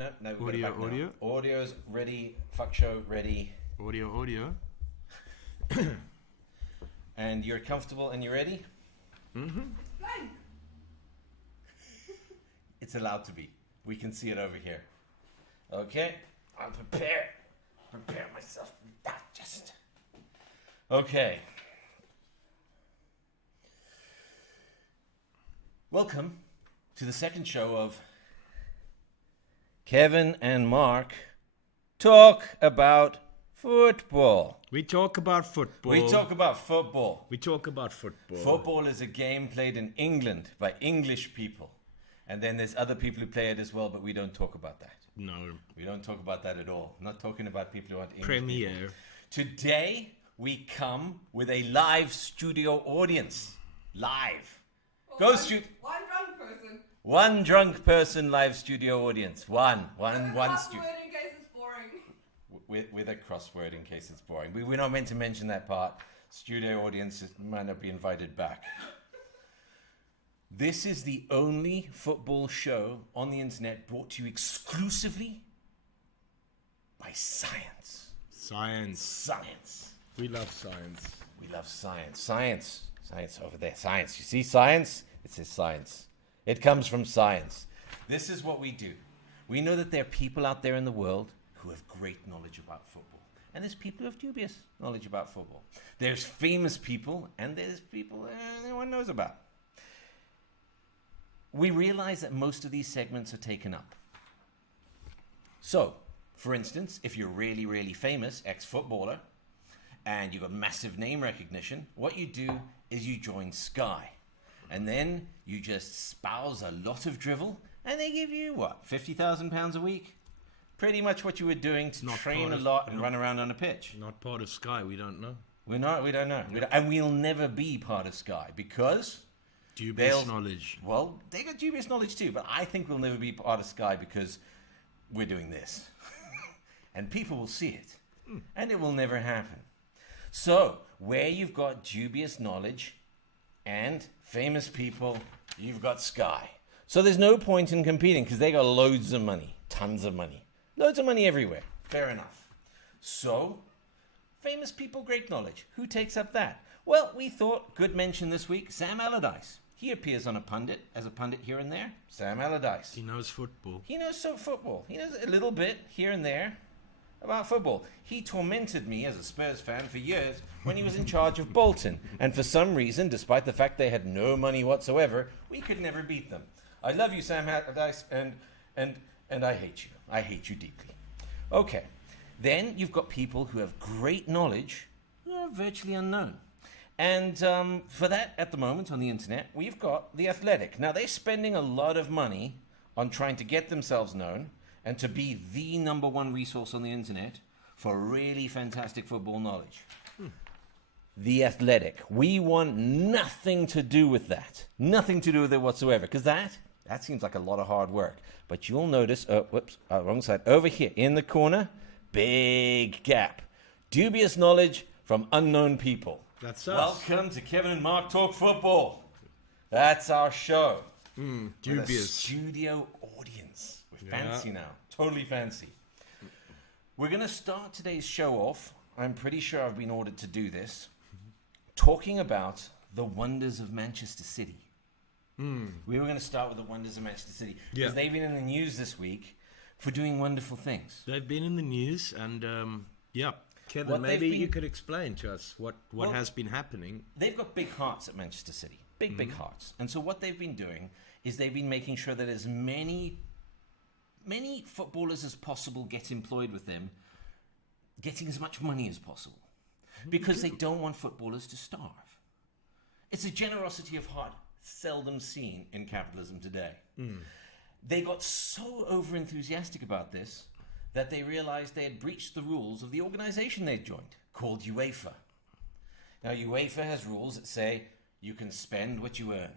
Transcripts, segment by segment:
No, no, we've Audio, got it back audio. now. Audio's ready. Fuck show ready. Audio. And you're comfortable and you're ready? Mm-hmm. Blank. It's allowed to be. We can see it over here. Okay? I'm prepared. Prepare myself to digest. Okay. Welcome to the second show of Kevin and Mark talk about football. We talk about football. We talk about football. We talk about football. Football is a game played in England by English people. And then there's other people who play it as well, but we don't talk about that. No. We don't talk about that at all. I'm not talking about people who aren't English Premier. people. Today, we come with a live studio audience. Live. Well, Go studio. One drunk person. One drunk person live studio audience. One Crossword studio. in case it's boring. With a crossword in case it's boring. We're not meant to mention that part. Studio audience might not be invited back. This is the only football show on the internet brought to you exclusively by science. Science. Science. We love science. We love science. Science. Science over there. Science. You see science? It says science. It comes from science. This is what we do. We know that there are people out there in the world who have great knowledge about football. And there's people who have dubious knowledge about football. There's famous people, and there's people no one knows about. We realize that most of these segments are taken up. So, for instance, if you're really, really famous, ex-footballer, and you've got massive name recognition, what you do is you join Sky. And then you just spouse a lot of drivel, and they give you, what, £50,000 a week? Pretty much what you were doing to Not train part a of- lot and no. run around on a pitch. Not part of Sky, we don't know. We don't know. And we'll never be part of Sky because... Dubious knowledge. Well, they got dubious knowledge too, but I think we'll never be part of Sky because we're doing this. And people will see it. And it will never happen. So, where you've got dubious knowledge and famous people, you've got Sky. So there's no point in competing because they got loads of money. Tons of money. Loads of money everywhere. Fair enough. So, famous people, great knowledge. Who takes up that? Well, we thought, good mention this week, Sam Allardyce. He appears on as a pundit here and there. Sam Allardyce. He knows football. He knows some football. He knows a little bit here and there about football. He tormented me as a Spurs fan for years when he was in charge of Bolton. And for some reason, despite the fact they had no money whatsoever, we could never beat them. I love you, Sam Allardyce, and I hate you. I hate you deeply. Okay. Then you've got people who have great knowledge who are virtually unknown. And for that, at the moment on the internet, we've got The Athletic. Now, they're spending a lot of money on trying to get themselves known and to be the number one resource on the internet for really fantastic football knowledge. The Athletic. We want nothing to do with that. Nothing to do with it whatsoever. Because that seems like a lot of hard work. But you'll notice, wrong side, over here in the corner, big gap. Dubious knowledge from unknown people. That's us. Welcome to Kevin and Mark Talk Football. That's our show. With a Dubious. studio audience. We're Yeah. fancy now. Totally fancy. We're going to start today's show off. I'm pretty sure I've been ordered to do this. Talking about the wonders of Manchester City. We were going to start with the wonders of Manchester City. Because Yeah. they've been in the news this week for doing wonderful things. They've been in the news and, yeah. Kevin, What maybe they've you been- could explain to us what Well- has been happening. They've got big hearts at Manchester City. Big hearts. And so what they've been doing is they've been making sure that as many footballers as possible get employed with them, getting as much money as possible. Because they don't want footballers to starve. It's a generosity of heart seldom seen in capitalism today. They got so over-enthusiastic about this that they realized they had breached the rules of the organization they'd joined, called UEFA. Now, UEFA has rules that say you can spend what you earn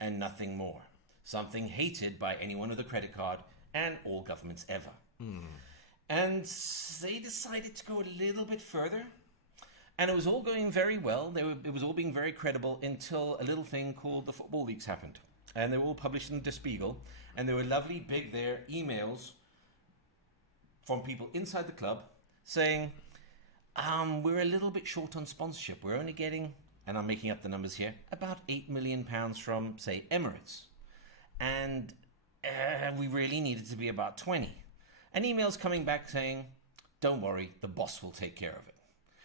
and nothing more. Something hated by anyone with a credit card and all governments ever. And they decided to go a little bit further. And it was all going very well. It was all being very credible until a little thing called the football leaks happened. And they were all published in Der Spiegel. And they were lovely, big there, emails from people inside the club saying, we're a little bit short on sponsorship. We're only getting, and I'm making up the numbers here, about £8 million from, say, Emirates. And we really need it to be about 20. And emails coming back saying, don't worry, the boss will take care of it.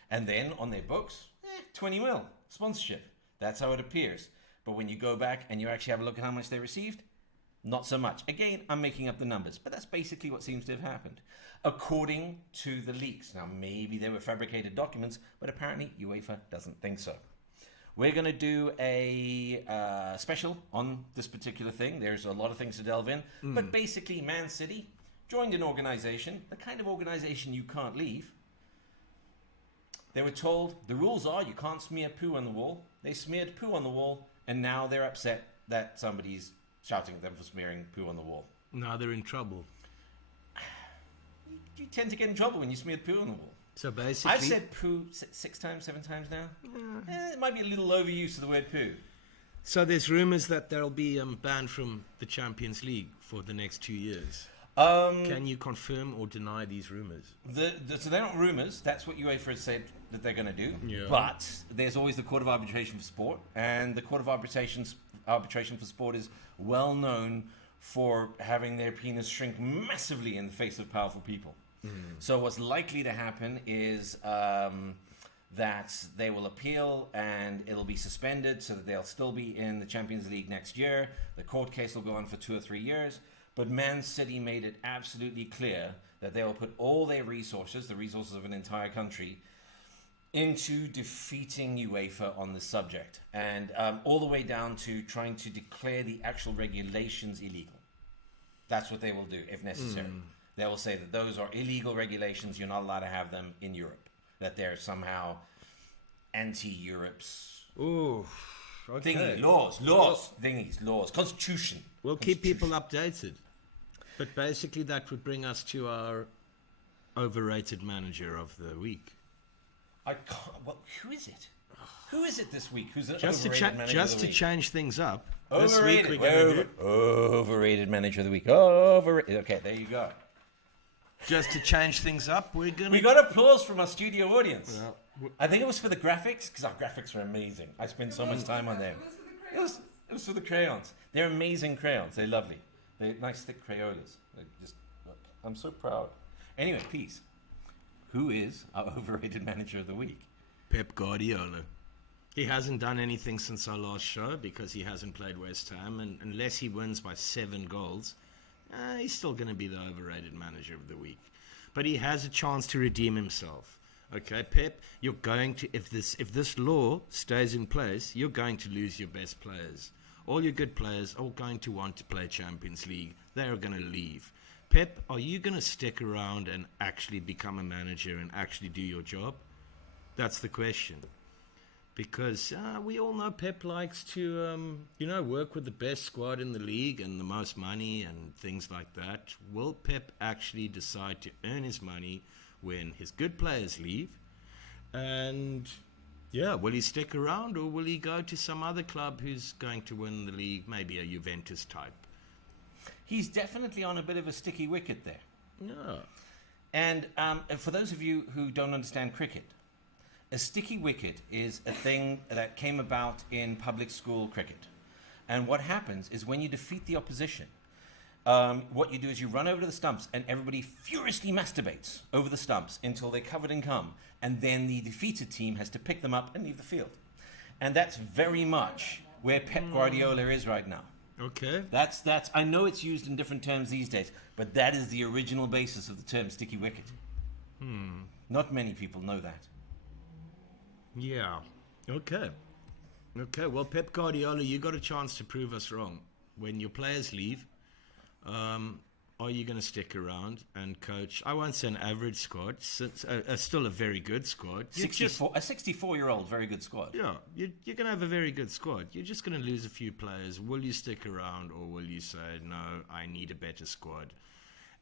And then on their books, 20 mil sponsorship. That's how it appears. But when you go back and you actually have a look at how much they received, not so much. Again, I'm making up the numbers, but that's basically what seems to have happened, according to the leaks. Now, maybe they were fabricated documents, but apparently UEFA doesn't think so. We're going to do a special on this particular thing. There's a lot of things to delve in, but basically Man City joined an organization, the kind of organization you can't leave. They were told, the rules are you can't smear poo on the wall. They smeared poo on the wall, and now they're upset that somebody's shouting at them for smearing poo on the wall. Now they're in trouble. You tend to get in trouble when you smear poo on the wall. So basically, I've said poo 6 times, 7 times now. It might be a little overuse of the word poo. so there's rumors that they'll be banned from the Champions League for the next 2 years. Can you confirm or deny these rumors? So they're not rumors. That's what UEFA has said that they're going to do. Yeah. But there's always the Court of Arbitration for Sport, and the Court of Arbitration for Sport is well known for having their penis shrink massively in the face of powerful people. So what's likely to happen is that they will appeal and it'll be suspended so that they'll still be in the Champions League next year. The court case will go on for 2 or 3 years. But Man City made it absolutely clear that they will put all their resources, the resources of an entire country, into defeating UEFA on this subject. And all the way down to trying to declare the actual regulations illegal. That's what they will do, if necessary. They will say that those are illegal regulations. You're not allowed to have them in Europe. That they're somehow anti-Europe's Oh, okay. thingy, laws, constitution. We'll keep people updated. But basically, that would bring us to our overrated manager of the week. I can't. Well, who is it? Who is it this week? Who's the Just overrated manager just of the to week? change things up. Overrated. This week we're going to do, Overrated manager of the week. Overrated. Okay, there you go. just to change things up, we're going We to. got applause from our studio audience. Well, I think it was for the graphics, because our graphics are amazing. I spend so much time on them. It was for the crayons. It was for the crayons. They're amazing crayons. They're lovely. They're nice thick Crayolas. They just look. I'm so proud. Anyway, peace. Who is our overrated manager of the week? Pep Guardiola. He hasn't done anything since our last show because he hasn't played West Ham, and unless he wins by 7 goals, he's still going to be the overrated manager of the week. But he has a chance to redeem himself. Okay, Pep, you're going to if this law stays in place, you're going to lose your best players. All your good players are going to want to play Champions League. They are going to leave. Pep, are you going to stick around and actually become a manager and actually do your job? That's the question. Because we all know Pep likes to, work with the best squad in the league and the most money and things like that. Will Pep actually decide to earn his money when his good players leave? And, will he stick around or will he go to some other club who's going to win the league, maybe a Juventus type? He's definitely on a bit of a sticky wicket there. Yeah. And for those of you who don't understand cricket, a sticky wicket is a thing that came about in public school cricket. And what happens is when you defeat the opposition, what you do is you run over to the stumps and everybody furiously masturbates over the stumps until they're covered in cum. And then the defeated team has to pick them up and leave the field. And that's very much where Pep Guardiola is right now. Okay. That's. I know it's used in different terms these days, but that is the original basis of the term sticky wicket. Not many people know that. Yeah. Okay. Well, Pep Guardiola, you got a chance to prove us wrong. When your players leave, are you going to stick around and coach? I won't say an average squad, still a very good squad. A 64-year-old, very good squad. Yeah, you're going to have a very good squad. You're just going to lose a few players. Will you stick around or will you say, no, I need a better squad?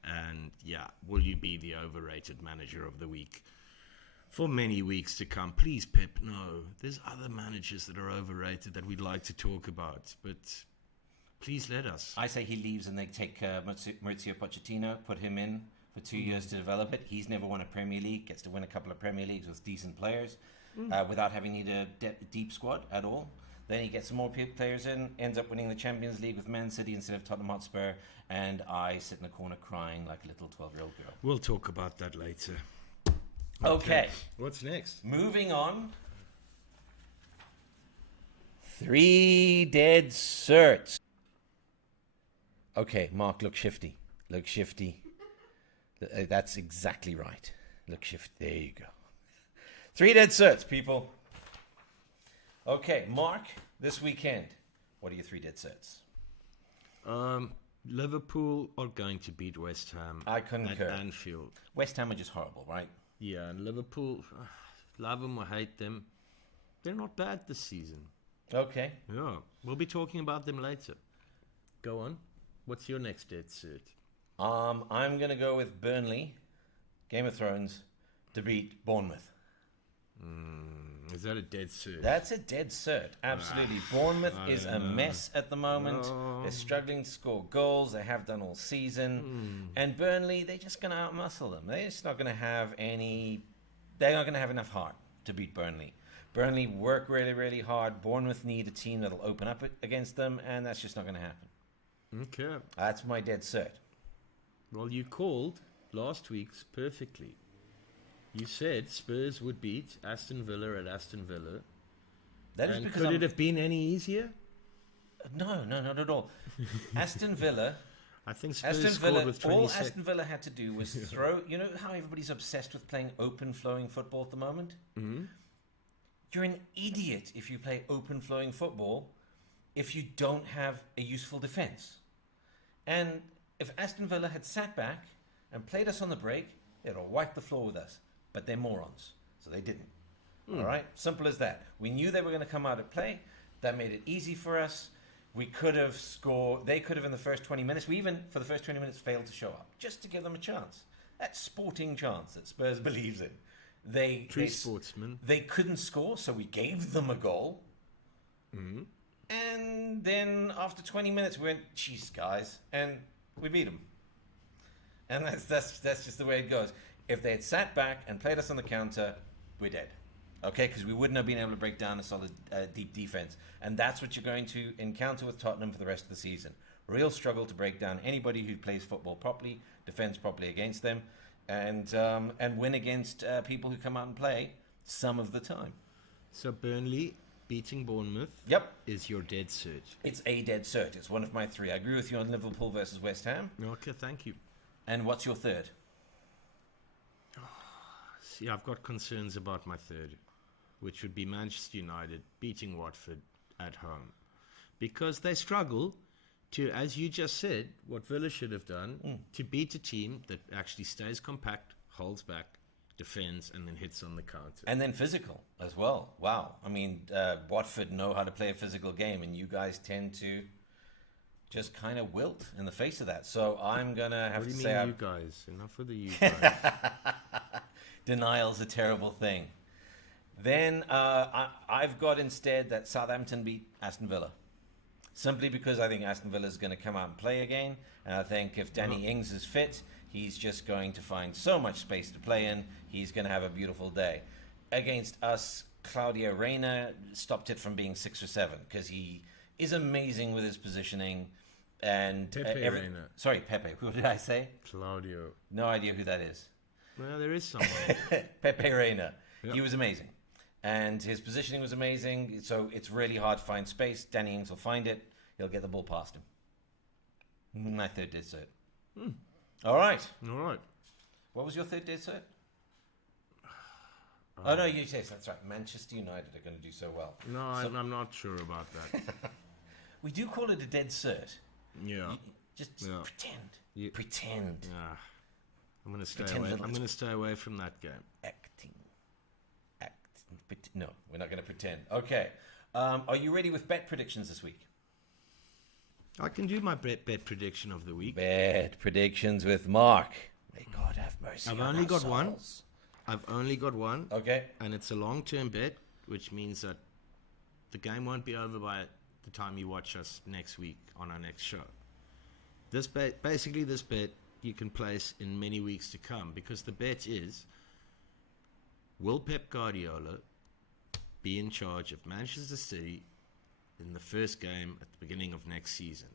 And will you be the overrated manager of the week? For many weeks to come. Please, Pep, no. There's other managers that are overrated that we'd like to talk about, but please let us. I say he leaves and they take Maurizio Pochettino, put him in for for 2 years to develop it. He's never won a Premier League, gets to win a couple of Premier Leagues with decent players without having need a deep squad at all. Then he gets some more players in, ends up winning the Champions League with Man City instead of Tottenham Hotspur, and I sit in the corner crying like a little 12-year-old girl. We'll talk about that later. Okay. What's next? Moving on. 3 dead certs. Okay, Mark, look shifty. Look shifty. That's exactly right. Look shifty. There you go. 3 dead certs, people. Okay, Mark, this weekend, what are your 3 dead certs? Liverpool are going to beat West Ham I concur. at Anfield. West Ham are just horrible, right? Yeah, and Liverpool, love them or hate them, they're not bad this season. Okay. Yeah, we'll be talking about them later. Go on. What's your next dead cert? I'm going to go with Burnley, Game of Thrones, to beat Bournemouth. Is that a dead cert? That's a dead cert, absolutely. Bournemouth is a mess at the moment. No. They're struggling to score goals. They have done all season. And Burnley, they're just going to outmuscle them. They're just not going to have any... They're not going to have enough heart to beat Burnley. Burnley work really, really hard. Bournemouth need a team that'll open up against them, and that's just not going to happen. Okay. That's my dead cert. Well, you called last week's perfectly. You said Spurs would beat Aston Villa at Aston Villa. That is And because could it have been any easier? No, not at all. Aston Villa... I think Spurs Aston scored Villa, with all 26. Aston Villa had to do was throw... You know how everybody's obsessed with playing open-flowing football at the moment? Mm-hmm. You're an idiot if you play open-flowing football if you don't have a useful defence. And if Aston Villa had sat back and played us on the break, they'd have wiped the floor with us. But they're morons, so they didn't. All right? Simple as that. We knew they were going to come out at play. That made it easy for us. We could have scored. They could have in the first 20 minutes. We even, for the first 20 minutes, failed to show up just to give them a chance. That sporting chance that Spurs believes in. True sportsman. They couldn't score, so we gave them a goal. Mm-hmm. And then after 20 minutes, we went, "Jeez, guys," and we beat them. And that's just the way it goes. If they had sat back and played us on the counter, we're dead. Okay, because we wouldn't have been able to break down a solid, deep defense. And that's what you're going to encounter with Tottenham for the rest of the season. Real struggle to break down anybody who plays football properly, defends properly against them, and win against people who come out and play some of the time. So Burnley beating Bournemouth Yep. is your dead cert. It's a dead cert. It's one of my 3. I agree with you on Liverpool versus West Ham. Okay, thank you. And what's your third? See, I've got concerns about my third, which would be Manchester United beating Watford at home. Because they struggle to, as you just said, what Villa should have done, to beat a team that actually stays compact, holds back, defends, and then hits on the counter. And then physical as well. Wow. I mean, Watford know how to play a physical game, and you guys tend to just kind of wilt in the face of that. So I'm going to have What to do you say... mean, you guys? Enough with the you guys. Denial's a terrible thing. Then I've got instead that Southampton beat Aston Villa. Simply because I think Aston Villa is going to come out and play again. And I think if Danny Ings is fit, he's just going to find so much space to play in. He's going to have a beautiful day. Against us, Claudio Reyna stopped it from being 6 or 7 because he is amazing with his positioning. And Pepe Reina. Sorry, Pepe. Who did I say? Claudio. No idea who that is. Well, there is someone. Pepe Reina. Yep. He was amazing. And his positioning was amazing. So it's really hard to find space. Danny Ings will find it. He'll get the ball past him. My third dead cert. All right. All right. What was your third dead cert? Oh, no, you say that's right. Manchester United are going to do so well. No, I'm not sure about that. We do call it a dead cert. Yeah. Just Yeah. pretend. Pretend. Yeah. I'm going to stay Pretend away. little- I'm going to stay away from that game. Acting. No, we're not going to pretend. Okay. Are you ready with bet predictions this week? I can do my bet prediction of the week. Bet predictions with Mark. May God have mercy. I've on only our got one. souls. I've only got one, Okay. and it's a long-term bet, which means that the game won't be over by the time you watch us next week on our next show. This bet you can place in many weeks to come, because the bet is, will Pep Guardiola be in charge of Manchester City in the first game at the beginning of next season?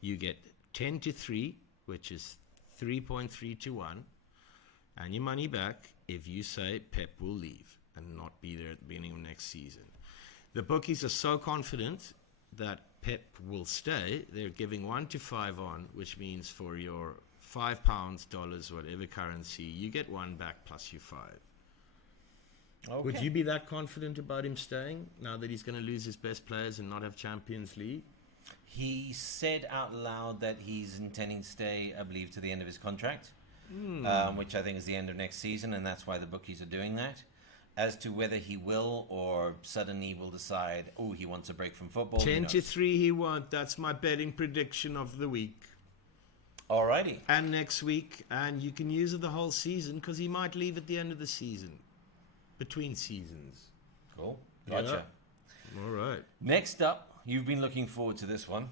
You get 10-3, which is 3.3 to 1, and your money back if you say Pep will leave and not be there at the beginning of next season. The bookies are so confident that Pep will stay, they're giving 1 to 5 on, which means for your £5, dollars, whatever currency, you get 1 back plus your 5. Okay. Would you be that confident about him staying now that he's going to lose his best players and not have Champions League? He said out loud that he's intending to stay, I believe, to the end of his contract, which I think is the end of next season, and that's why the bookies are doing that. As to whether he will or suddenly will decide, he wants a break from football. 10-3 he won't. That's my betting prediction of the week. Alrighty. And next week, and you can use it the whole season because he might leave at the end of the season, between seasons. Cool. Gotcha. Yeah. All right. Next up, you've been looking forward to this one.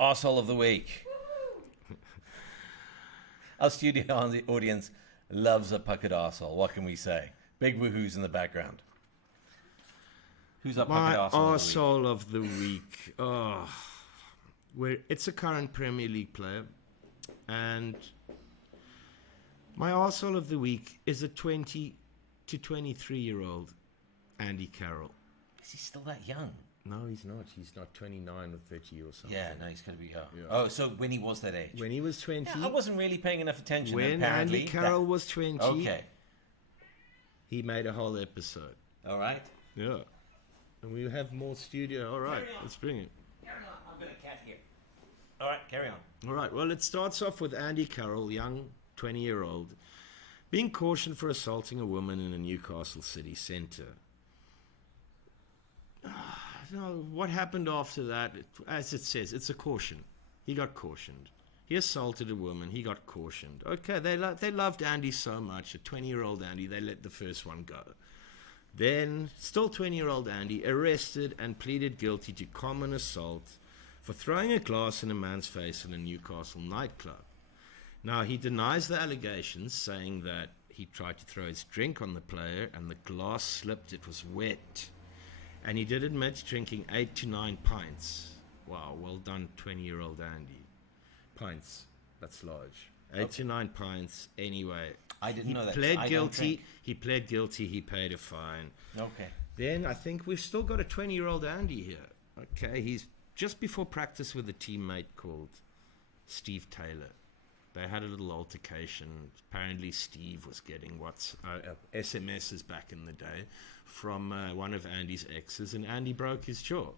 Arsehole of the week. Our studio audience loves a puckered arsehole. What can we say? Big woohoos in the background. Who's our My puckered arsehole of the week? arsehole of the week. It's a current Premier League player, and my arsehole of the week is a 20 to 23-year-old Andy Carroll. Is he still that young? No, he's not. He's not 29 or 30 or something. Yeah, no, he's got to be young. Yeah. Oh, so when he was that age. When he was 20. Yeah, I wasn't really paying enough attention. When apparently. Andy Carroll was 20, Okay. he made a whole episode. All right. Yeah. And we have more studio. All right, Carry on. let's bring it. Carry on. I've got a cat here. All right, carry on. All right, well, it starts off with Andy Carroll, young 20-year-old, being cautioned for assaulting a woman in a Newcastle city centre. No, what happened after that, as it says, it's a caution. He got cautioned. He assaulted a woman. He got cautioned. Okay, they loved Andy so much. A 20-year-old Andy, they let the first one go. Then, still 20-year-old Andy, arrested and pleaded guilty to common assault for throwing a glass in a man's face in a Newcastle nightclub. Now, he denies the allegations, saying that he tried to throw his drink on the player and the glass slipped. It was wet. And he did admit to drinking 8 to 9 pints. Wow, well done, 20-year-old Andy. Pints, that's large. 8 to 9 pints, anyway. I didn't know that. He pled I don't guilty. drink. He pled guilty. He paid a fine. Okay. Then I think we've still got a 20-year-old Andy here. Okay, he's just before practice with a teammate called Steve Taylor. They had a little altercation. Apparently Steve was getting SMSs back in the day from one of Andy's exes, and Andy broke his jaw.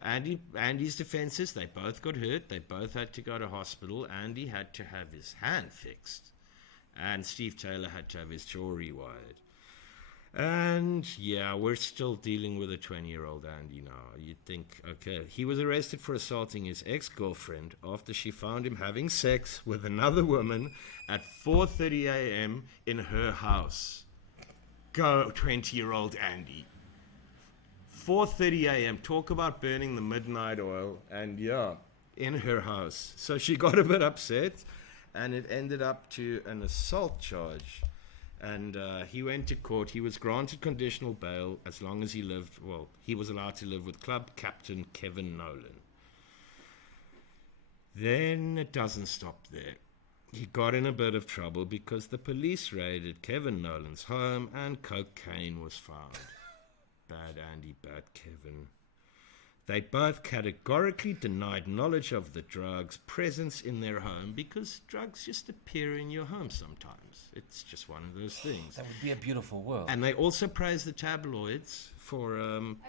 Andy's defenses, they both got hurt. They both had to go to hospital. Andy had to have his hand fixed, and Steve Taylor had to have his jaw rewired. And yeah, we're still dealing with a 20-year-old Andy now. You'd think, okay, he was arrested for assaulting his ex-girlfriend after she found him having sex with another woman at 4:30 a.m. in her house. Go, 20-year-old Andy. 4:30 a.m. Talk about burning the midnight oil. And yeah, in her house. So she got a bit upset, and it ended up to an assault charge. And he went to court. He was granted conditional bail as long as he lived. Well, he was allowed to live with club captain Kevin Nolan. Then it doesn't stop there. He got in a bit of trouble because the police raided Kevin Nolan's home and cocaine was found. Bad Andy, bad Kevin. They both categorically denied knowledge of the drugs' presence in their home because drugs just appear in your home sometimes. It's just one of those things. That would be a beautiful world. And they also praised the tabloids for I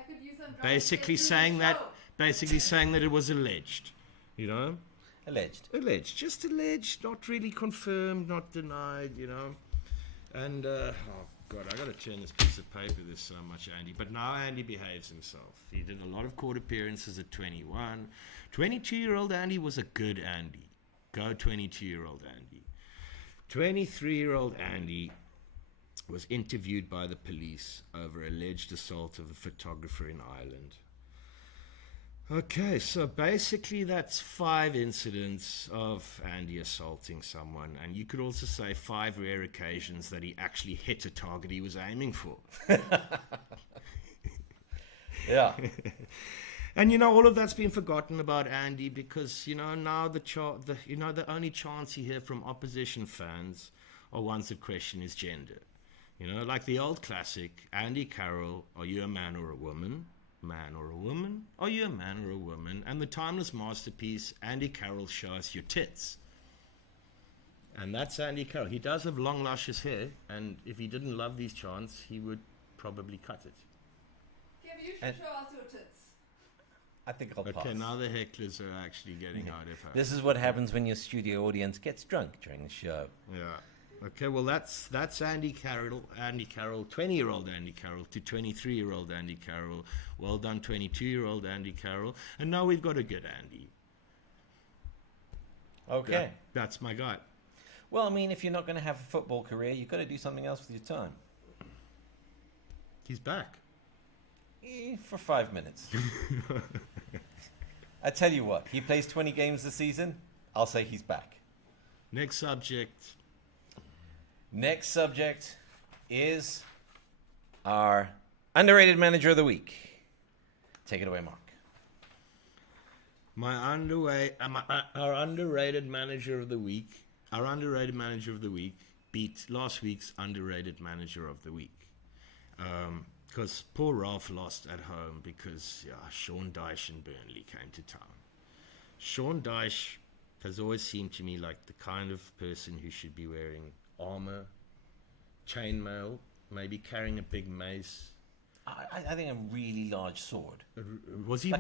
could use some drugs basically to get through saying the that show. basically saying that it was alleged. You know? Alleged. Alleged. Just alleged, not really confirmed, not denied, you know. And oh God, I gotta turn this piece of paper, there's so much Andy. But now Andy behaves himself. He did a lot of court appearances at 21. 22-year-old Andy was a good Andy. Go 22-year-old Andy. 23-year-old Andy was interviewed by the police over alleged assault of a photographer in Ireland. Okay, so basically that's 5 incidents of Andy assaulting someone, and you could also say 5 rare occasions that he actually hit a target he was aiming for. Yeah. And all of that's been forgotten about Andy because now the only chants you hear from opposition fans are ones that question his gender. Like the old classic, Andy Carroll, are you a man or a woman? Man or a woman? Are you a man or a woman? And the timeless masterpiece, Andy Carroll, show us your tits. And that's Andy Carroll. He does have long, luscious hair, and if he didn't love these chants, he would probably cut it. Yeah, but you should show us your tits. I think I'll pass. Okay, now the hecklers are actually getting out of hand. This is what happens when your studio audience gets drunk during the show. Yeah. Okay, well that's Andy Carroll, 20-year-old Andy Carroll to 23-year-old Andy Carroll. Well done, 22-year-old Andy Carroll. And now we've got a good Andy. Okay. Yeah, that's my guy. Well, I mean, if you're not going to have a football career, you've got to do something else with your time. He's back. For 5 minutes. I tell you what, he plays 20 games this season, I'll say he's back. Next subject. Next subject is our underrated manager of the week. Take it away, Mark. Our underrated manager of the week. Our underrated manager of the week beat last week's underrated manager of the week. Because poor Ralph lost at home because Sean Dyche and Burnley came to town. Sean Dyche has always seemed to me like the kind of person who should be wearing armor, chainmail, maybe carrying a big mace. I think a really large sword. Was he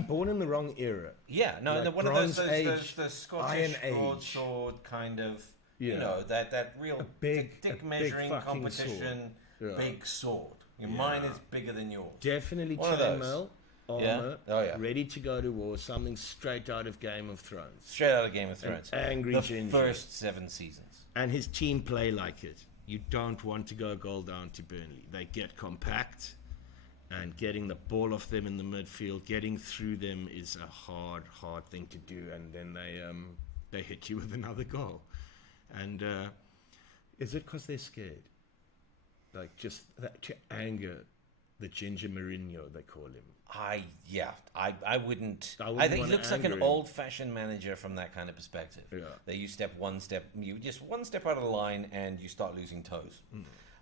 born in the wrong era? Yeah, no, Like one of Bronze those Age, the Scottish Iron broadsword kind of, Yeah. that real big- dick a measuring big fucking competition, sword. Yeah. big sword. Yeah. Mine is bigger than yours. Definitely One of those. chainmail, Yeah? armor, Oh, yeah. ready to go to war, something straight out of Game of Thrones. Straight out of Game of Thrones. Angry the ginger. first 7 seasons. And his team play like it. You don't want to go a goal down to Burnley. They get compact, and getting the ball off them in the midfield, getting through them is a hard thing to do. And then they hit you with another goal. And is it because they're scared? Like just that to anger the Ginger Mourinho, they call him. I wouldn't. I wouldn't I think he wanna looks like anger an him. old-fashioned manager from that kind of perspective. Yeah. That you just one step out of the line and you start losing toes.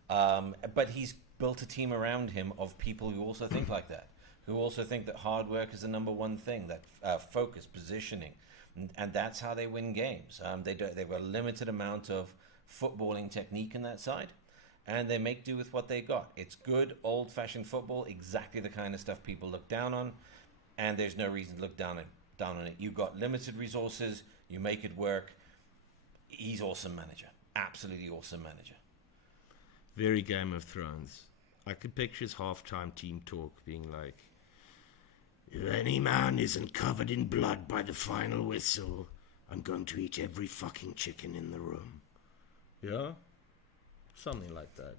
But he's built a team around him of people who also think like that, who also think that hard work is the number one thing, that focus, positioning, and that's how they win games. They've got a limited amount of footballing technique in that side, and they make do with what they got. It's good old-fashioned football, exactly the kind of stuff people look down on, and there's no reason to look down on it. You've got limited resources, you make it work. He's awesome manager, absolutely awesome manager. Very Game of Thrones. I could picture his halftime team talk being like, if any man isn't covered in blood by the final whistle, I'm going to eat every fucking chicken in the room. Yeah? Something like that.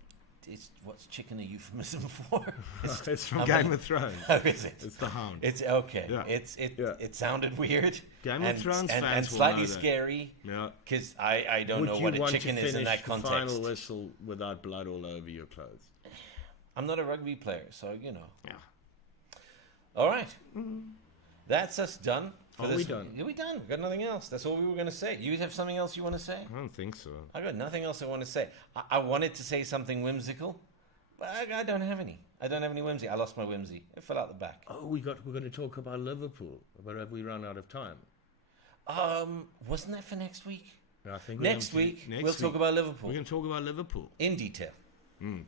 What's chicken a euphemism for? It's from Game of Thrones. Oh, is it? It's the Hound. It's okay. Yeah. It sounded weird. Game of Thrones and fans will slightly know that. scary. Yeah. Because I don't know Would what you a want chicken to is in finish that the context. final whistle without blood all over your clothes? I'm not a rugby player, so you know. Yeah. All right. That's us done. For Are this we done? Week. We done. We've got nothing else. That's all we were going to say. You have something else you want to say? I don't think so. I got nothing else I want to say. I wanted to say something whimsical, but I don't have any. I don't have any whimsy. I lost my whimsy. It fell out the back. Oh, we're going to talk about Liverpool, but have we run out of time? Wasn't that for next week? I think Next week, we'll talk about Liverpool. We're going to talk about Liverpool. In detail.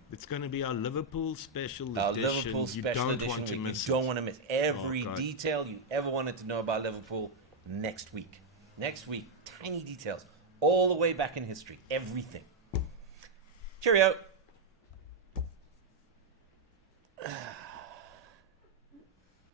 It's going to be our Liverpool special Our edition. Liverpool You special don't edition want to week. miss You don't want to miss every God. detail you ever wanted to know about Liverpool next week. Next week, tiny details. All the way back in history. Everything. Cheerio.